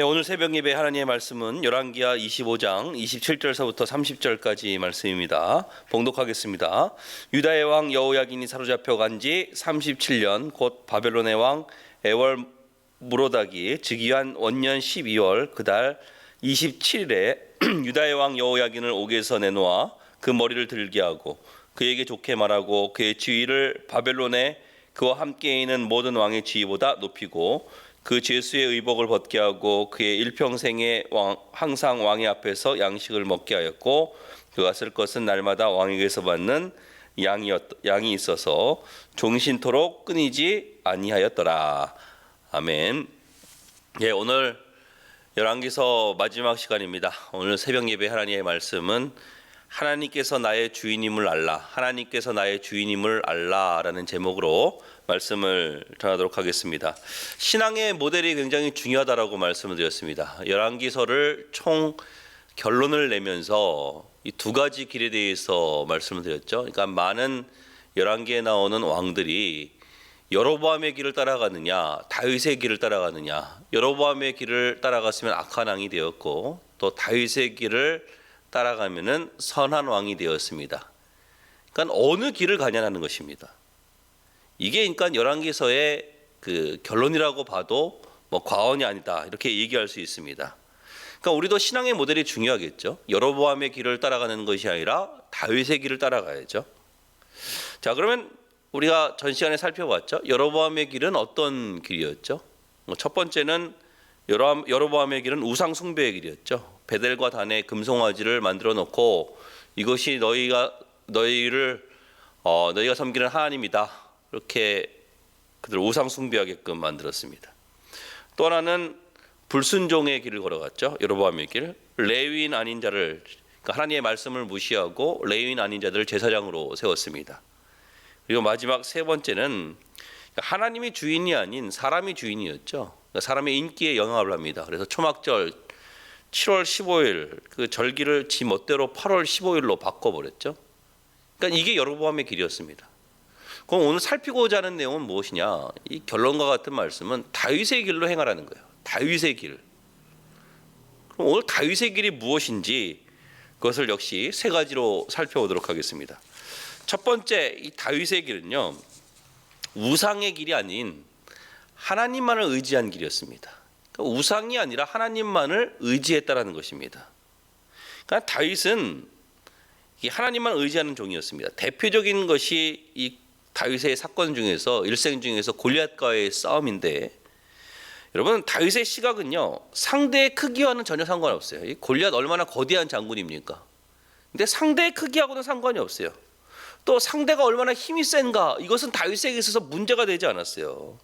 네, 오늘 새벽 예배 하나님의 말씀은 열왕기하 25장 27절서부터 30절까지 말씀입니다. 봉독하겠습니다. 유다의 왕 여호야긴이 사로잡혀 간 지 37년 곧 바벨론의 왕 에월 무로닥이 즉위한 원년 12월 그달 27일에 유다의 왕 여호야긴을 옥에서 내놓아 그 머리를 들게 하고 그에게 좋게 말하고 그의 지위를 바벨론에 그와 함께 있는 모든 왕의 지위보다 높이고 그 죄수의 의복을 벗게 하고 그의 일평생에 항상 왕의 앞에서 양식을 먹게 하였고 그가 쓸 것은 날마다 왕에게서 받는 양이 있어서 종신토록 끊이지 아니하였더라. 아멘. 예, 오늘 열왕기서 마지막 시간입니다. 오늘 새벽 예배 하나님의 말씀은 하나님께서 나의 주인임을 알라, 하나님께서 나의 주인임을 알라라는 제목으로 말씀을 전하도록 하겠습니다. 신앙의 모델이 굉장히 중요하다라고 말씀을 드렸습니다. 열왕기서를 총 결론을 내면서 이 두 가지 길에 대해서 말씀을 드렸죠. 그러니까 많은 열왕기에 나오는 왕들이 여로보암의 길을 따라가느냐, 다윗의 길을 따라가느냐. 여로보암의 길을 따라갔으면 악한 왕이 되었고, 또 다윗의 길을 따라가면은 선한 왕이 되었습니다. 그러니까 어느 길을 가냐는 것입니다. 이게 그러니까 열왕기서의 그 결론이라고 봐도 뭐 과언이 아니다 이렇게 얘기할 수 있습니다. 그러니까 우리도 신앙의 모델이 중요하겠죠. 여로보암의 길을 따라가는 것이 아니라 다윗의 길을 따라가야죠. 자, 그러면 우리가 전 시간에 살펴봤죠. 여로보암의 길은 어떤 길이었죠? 첫 번째는 여로보암의 길은 우상 숭배의 길이었죠. 베델과 단에 금송아지를 만들어 놓고 이것이 너희가 섬기는 하나님이다. 이렇게 그들 우상 숭배하게끔 만들었습니다. 또 하나는 불순종의 길을 걸어갔죠. 여로보암의 길. 레위인 아닌 자를, 그러니까 하나님의 말씀을 무시하고 레위인 아닌 자들을 제사장으로 세웠습니다. 그리고 마지막 세 번째는 하나님이 주인이 아닌 사람이 주인이었죠. 그러니까 사람의 인기에 영합을 합니다. 그래서 초막절 7월 15일 그 절기를 지 멋대로 8월 15일로 바꿔버렸죠. 그러니까 이게 여로보암의 길이었습니다. 그럼 오늘 살피고자 하는 내용은 무엇이냐? 이 결론과 같은 말씀은 다윗의 길로 행하라는 거예요. 다윗의 길. 그럼 오늘 다윗의 길이 무엇인지 그것을 역시 세 가지로 살펴보도록 하겠습니다. 첫 번째, 이 다윗의 길은요, 우상의 길이 아닌 하나님만을 의지한 길이었습니다. 그러니까 우상이 아니라 하나님만을 의지했다라는 것입니다. 그러니까 다윗은 하나님만 의지하는 종이었습니다. 대표적인 것이 이 다윗의 사건 중에서 일생 중에서 골리앗과의 싸움인데, 여러분 다윗의 시각은요 상대의 크기와는 전혀 상관없어요. 이 골리앗 얼마나 거대한 장군입니까? 근데 상대의 크기하고는 상관이 없어요. 또 상대가 얼마나 힘이 센가, 이것은 다윗에게 있어서 문제가 되지 않았어요.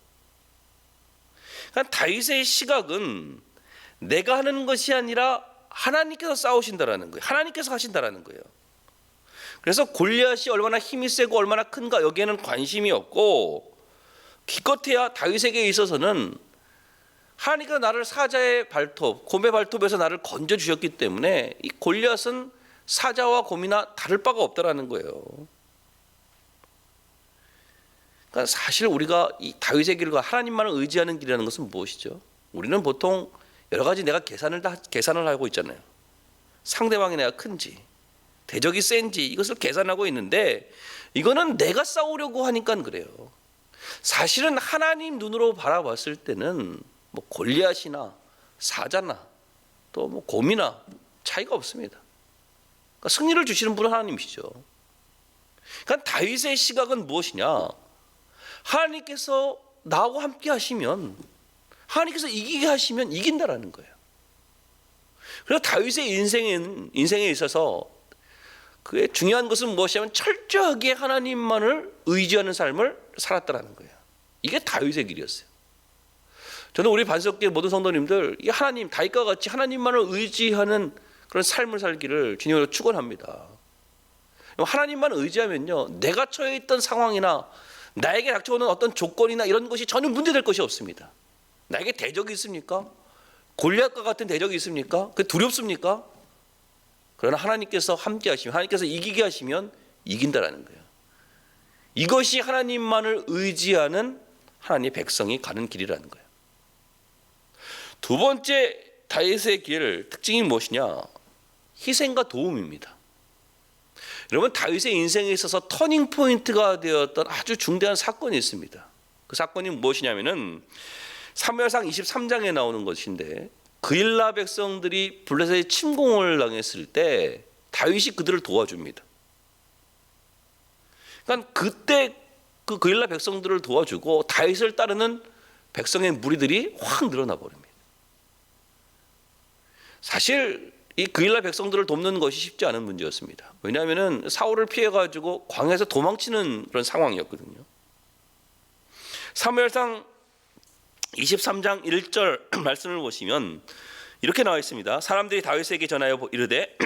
그러니까 다윗의 시각은 내가 하는 것이 아니라 하나님께서 싸우신다라는 거예요. 하나님께서 하신다라는 거예요. 그래서 골리앗이 얼마나 힘이 세고 얼마나 큰가 여기에는 관심이 없고, 기껏해야 다윗에게 있어서는 하나님께서 나를 사자의 발톱, 곰의 발톱에서 나를 건져 주셨기 때문에 이 골리앗은 사자와 곰이나 다를 바가 없다라는 거예요. 그러니까 사실 우리가 이 다윗의 길과 하나님만을 의지하는 길이라는 것은 무엇이죠? 우리는 보통 여러 가지 내가 계산을 하고 있잖아요. 상대방이 내가 큰지, 대적이 센지 이것을 계산하고 있는데, 이거는 내가 싸우려고 하니까 그래요. 사실은 하나님 눈으로 바라봤을 때는 뭐 골리앗이나 사자나 또 뭐 곰이나 차이가 없습니다. 그러니까 승리를 주시는 분은 하나님이시죠. 그러니까 다윗의 시각은 무엇이냐? 하나님께서 나하고 함께 하시면, 하나님께서 이기게 하시면 이긴다라는 거예요. 그래서 다윗의 인생에 있어서 그의 중요한 것은 무엇이냐면 철저하게 하나님만을 의지하는 삶을 살았다라는 거예요. 이게 다윗의 길이었어요. 저는 우리 반석교회 모든 성도님들 이 하나님, 다윗과 같이 하나님만을 의지하는 그런 삶을 살기를 주님으로 축원합니다. 하나님만 의지하면요, 내가 처해 있던 상황이나 나에게 닥쳐오는 어떤 조건이나 이런 것이 전혀 문제될 것이 없습니다. 나에게 대적이 있습니까? 골리앗과 같은 대적이 있습니까? 그게 두렵습니까? 그러나 하나님께서 함께 하시면, 하나님께서 이기게 하시면 이긴다라는 거예요. 이것이 하나님만을 의지하는 하나님의 백성이 가는 길이라는 거예요. 두 번째 다윗의 길 특징이 무엇이냐? 희생과 도움입니다. 여러분, 다윗의 인생에 있어서 터닝 포인트가 되었던 아주 중대한 사건이 있습니다. 그 사건이 무엇이냐면은 사무엘상 23장에 나오는 것인데, 그일라 백성들이 블레셋의 침공을 당했을 때 다윗이 그들을 도와줍니다. 그러니까 그때 그 그일라 백성들을 도와주고 다윗을 따르는 백성의 무리들이 확 늘어나 버립니다. 사실 이 그일라 백성들을 돕는 것이 쉽지 않은 문제였습니다. 왜냐하면 사울을 피해가지고 광야에서 도망치는 그런 상황이었거든요. 사무엘상 23장 1절 말씀을 보시면 이렇게 나와 있습니다. 사람들이 다윗에게 전하여 이르되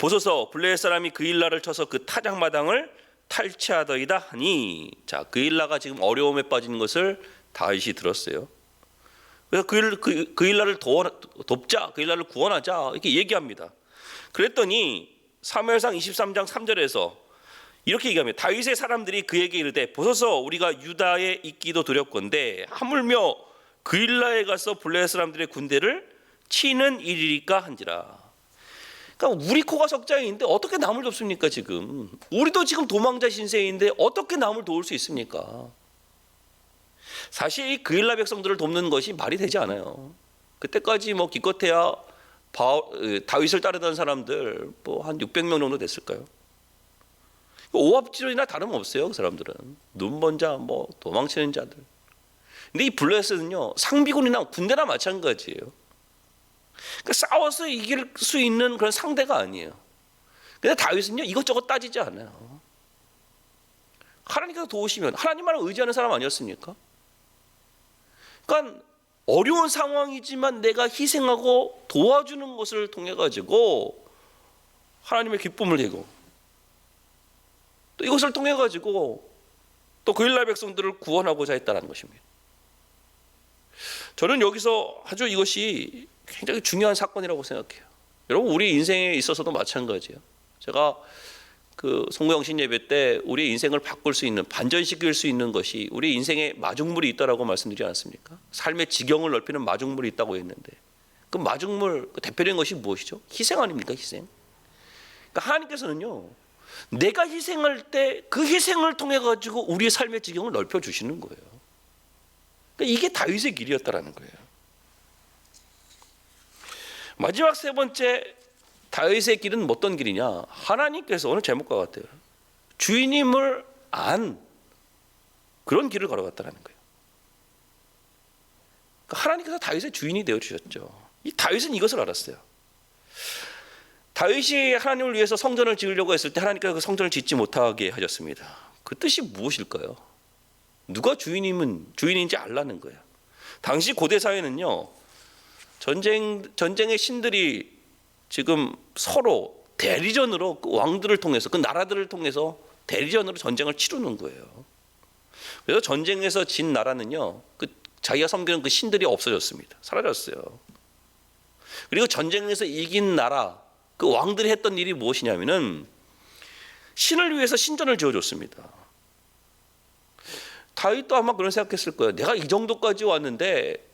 보소서 블레셋 사람이 그일라를 쳐서 그 타작마당을 탈취하더이다 하니, 자, 그일라가 지금 어려움에 빠진 것을 다윗이 들었어요. 그래서 그일라를 돕자, 그일라를 구원하자 이렇게 얘기합니다. 그랬더니 사무엘상 23장 3절에서 이렇게 얘기합니다. 다윗의 사람들이 그에게 이르되 보소서 우리가 유다에 있기도 두렵건대 하물며 그일라에 가서 블레셋 사람들의 군대를 치는 일이리까 한지라. 그러니까 우리 코가 석자인데 어떻게 남을 돕습니까? 지금 우리도 지금 도망자 신세인데 어떻게 남을 도울 수 있습니까? 사실 이 그일라 백성들을 돕는 것이 말이 되지 않아요. 그때까지 뭐 기껏해야 다윗을 따르던 사람들 뭐 한 600명 정도 됐을까요? 오합지졸이나 다름없어요. 그 사람들은 눈먼 자, 뭐 도망치는 자들. 근데 이 블레셋은요, 상비군이나 군대나 마찬가지예요. 그러니까 싸워서 이길 수 있는 그런 상대가 아니에요. 근데 다윗은요, 이것저것 따지지 않아요. 하나님께서 도우시면, 하나님만 의지하는 사람 아니었습니까? 그러니까 어려운 상황이지만 내가 희생하고 도와주는 것을 통해 가지고 하나님의 기쁨을 내고, 또 이것을 통해 가지고 또 그일라 백성들을 구원하고자 했다는 것입니다. 저는 여기서 아주 이것이 굉장히 중요한 사건이라고 생각해요. 여러분, 우리 인생에 있어서도 마찬가지예요. 제가 그 송구영신 예배 때 우리 인생을 바꿀 수 있는, 반전시킬 수 있는 것이 우리 인생에 마중물이 있다라고 말씀드리지 않았습니까? 삶의 지경을 넓히는 마중물이 있다고 했는데, 그 마중물, 그 대표적인 것이 무엇이죠? 희생 아닙니까? 희생. 그러니까 하나님께서는요, 내가 희생할 때 그 희생을 통해 가지고 우리의 삶의 지경을 넓혀 주시는 거예요. 그러니까 이게 다윗의 길이었다라는 거예요. 마지막 세 번째 다윗의 길은 어떤 길이냐? 하나님께서, 오늘 제목과 같아요, 주인임을 안 그런 길을 걸어갔다는 거예요. 그러니까 하나님께서 다윗의 주인이 되어 주셨죠. 이 다윗은 이것을 알았어요. 다윗이 하나님을 위해서 성전을 지으려고 했을 때 하나님께서 그 성전을 짓지 못하게 하셨습니다. 그 뜻이 무엇일까요? 누가 주인인지 알라는 거예요. 당시 고대 사회는요, 전쟁의 신들이 지금 서로 대리전으로 그 왕들을 통해서, 그 나라들을 통해서 대리전으로 전쟁을 치르는 거예요. 그래서 전쟁에서 진 나라는요, 그 자기가 섬기는 그 신들이 없어졌습니다. 사라졌어요. 그리고 전쟁에서 이긴 나라, 그 왕들이 했던 일이 무엇이냐면은 신을 위해서 신전을 지어줬습니다. 다윗도 아마 그런 생각했을 거예요. 내가 이 정도까지 왔는데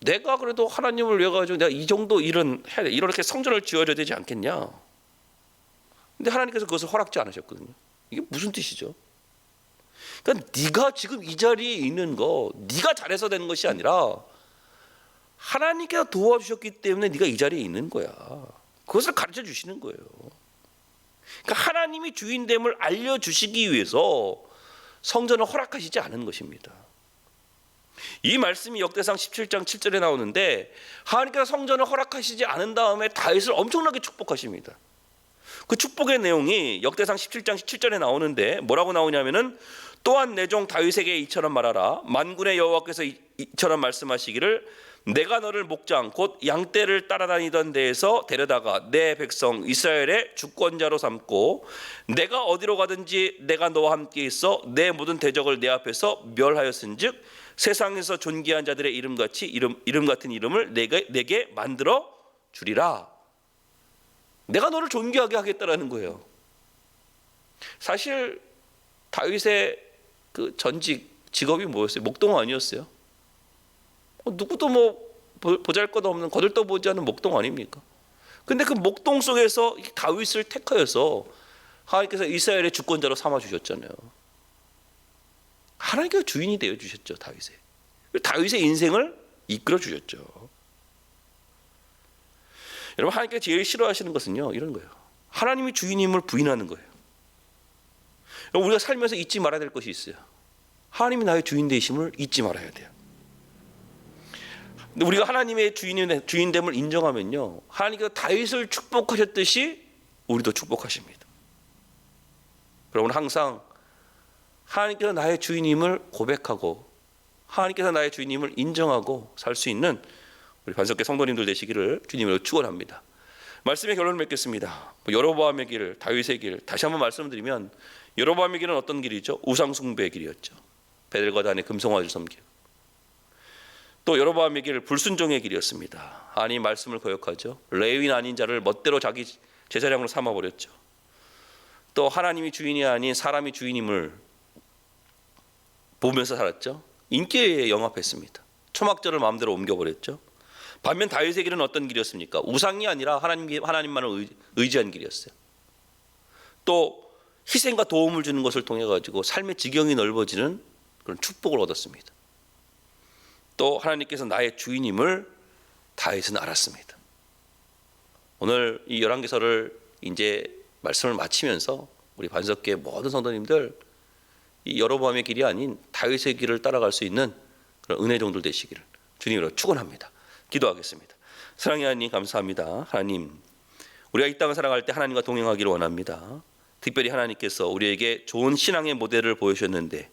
내가 그래도 하나님을 위해 가지고 내가 이 정도 일은 해야 돼. 이렇게 성전을 지어야 되지 않겠냐. 근데 하나님께서 그것을 허락지 않으셨거든요. 이게 무슨 뜻이죠? 그러니까 네가 지금 이 자리에 있는 거 네가 잘해서 되는 것이 아니라 하나님께서 도와주셨기 때문에 네가 이 자리에 있는 거야. 그것을 가르쳐 주시는 거예요. 그러니까 하나님이 주인됨을 알려주시기 위해서 성전을 허락하시지 않은 것입니다. 이 말씀이 역대상 17장 7절에 나오는데, 하나님께서 성전을 허락하시지 않은 다음에 다윗을 엄청나게 축복하십니다. 그 축복의 내용이 역대상 17장 7절에 나오는데 뭐라고 나오냐면은, 또한 내 종 다윗에게 이처럼 말하라. 만군의 여호와께서 이처럼 말씀하시기를, 내가 너를 목장 곧 양떼를 따라다니던 데에서 데려다가 내 백성 이스라엘의 주권자로 삼고, 내가 어디로 가든지 내가 너와 함께 있어 내 모든 대적을 내 앞에서 멸하였은즉 세상에서 존귀한 자들의 이름같이 이름 같은 이름을 내게 만들어 주리라. 내가 너를 존귀하게 하겠다라는 거예요. 사실 다윗의 그 전직 직업이 뭐였어요? 목동어 아니었어요? 누구도 뭐 보잘것없는 거들떠보지 않는 목동 아닙니까? 근데 그 목동 속에서 다윗을 택하여서 하나님께서 이스라엘의 주권자로 삼아 주셨잖아요. 하나님께서 주인이 되어 주셨죠. 다윗의 인생을 이끌어 주셨죠. 여러분, 하나님께서 제일 싫어하시는 것은요, 이런 거예요. 하나님이 주인임을 부인하는 거예요. 우리가 살면서 잊지 말아야 될 것이 있어요. 하나님이 나의 주인 되심을 잊지 말아야 돼요. 근데 우리가 하나님의 주인됨을 인정하면요, 하나님께서 다윗을 축복하셨듯이 우리도 축복하십니다. 여러분, 항상 하나님께서 나의 주인임을 고백하고 하나님께서 나의 주인임을 인정하고 살 수 있는 우리 반석계 성도님들 되시기를 주님으로 축원합니다. 말씀의 결론을 맺겠습니다. 여로보암의 길, 다윗의 길, 다시 한번 말씀드리면 여로보암의 길은 어떤 길이죠? 우상 숭배의 길이었죠. 베델과 단의 금송아지를 섬기고. 또 여로보암의 길, 불순종의 길이었습니다. 하나님 말씀을 거역하죠. 레위인 아닌 자를 멋대로 자기 제사장으로 삼아버렸죠. 또 하나님이 주인이 아닌 사람이 주인임을 보면서 살았죠. 인기에 영합했습니다. 초막절을 마음대로 옮겨버렸죠. 반면 다윗의 길은 어떤 길이었습니까? 우상이 아니라 하나님만을 의지한 길이었어요. 또 희생과 도움을 주는 것을 통해 가지고 삶의 지경이 넓어지는 그런 축복을 얻었습니다. 또 하나님께서 나의 주인임을 다윗은 알았습니다. 오늘 이 열왕기서를 이제 말씀을 마치면서 우리 반석계 모든 성도님들 이 여로보암의 길이 아닌 다윗의 길을 따라갈 수 있는 그런 은혜 종들 되시기를 주님으로 축원합니다. 기도하겠습니다. 사랑의 하나님, 감사합니다. 하나님, 우리가 이 땅을 살아갈 때 하나님과 동행하기를 원합니다. 특별히 하나님께서 우리에게 좋은 신앙의 모델을 보여주셨는데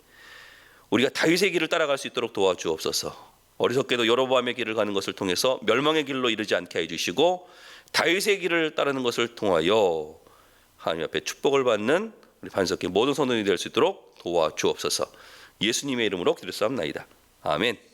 우리가 다윗의 길을 따라갈 수 있도록 도와주옵소서. 어리석게도 여로보암의 길을 가는 것을 통해서 멸망의 길로 이르지 않게 해주시고 다윗의 길을 따르는 것을 통하여 하나님 앞에 축복을 받는 우리 반석계 모든 성도들이 될 수 있도록 도와주옵소서. 예수님의 이름으로 기도하옵나이다. 아멘.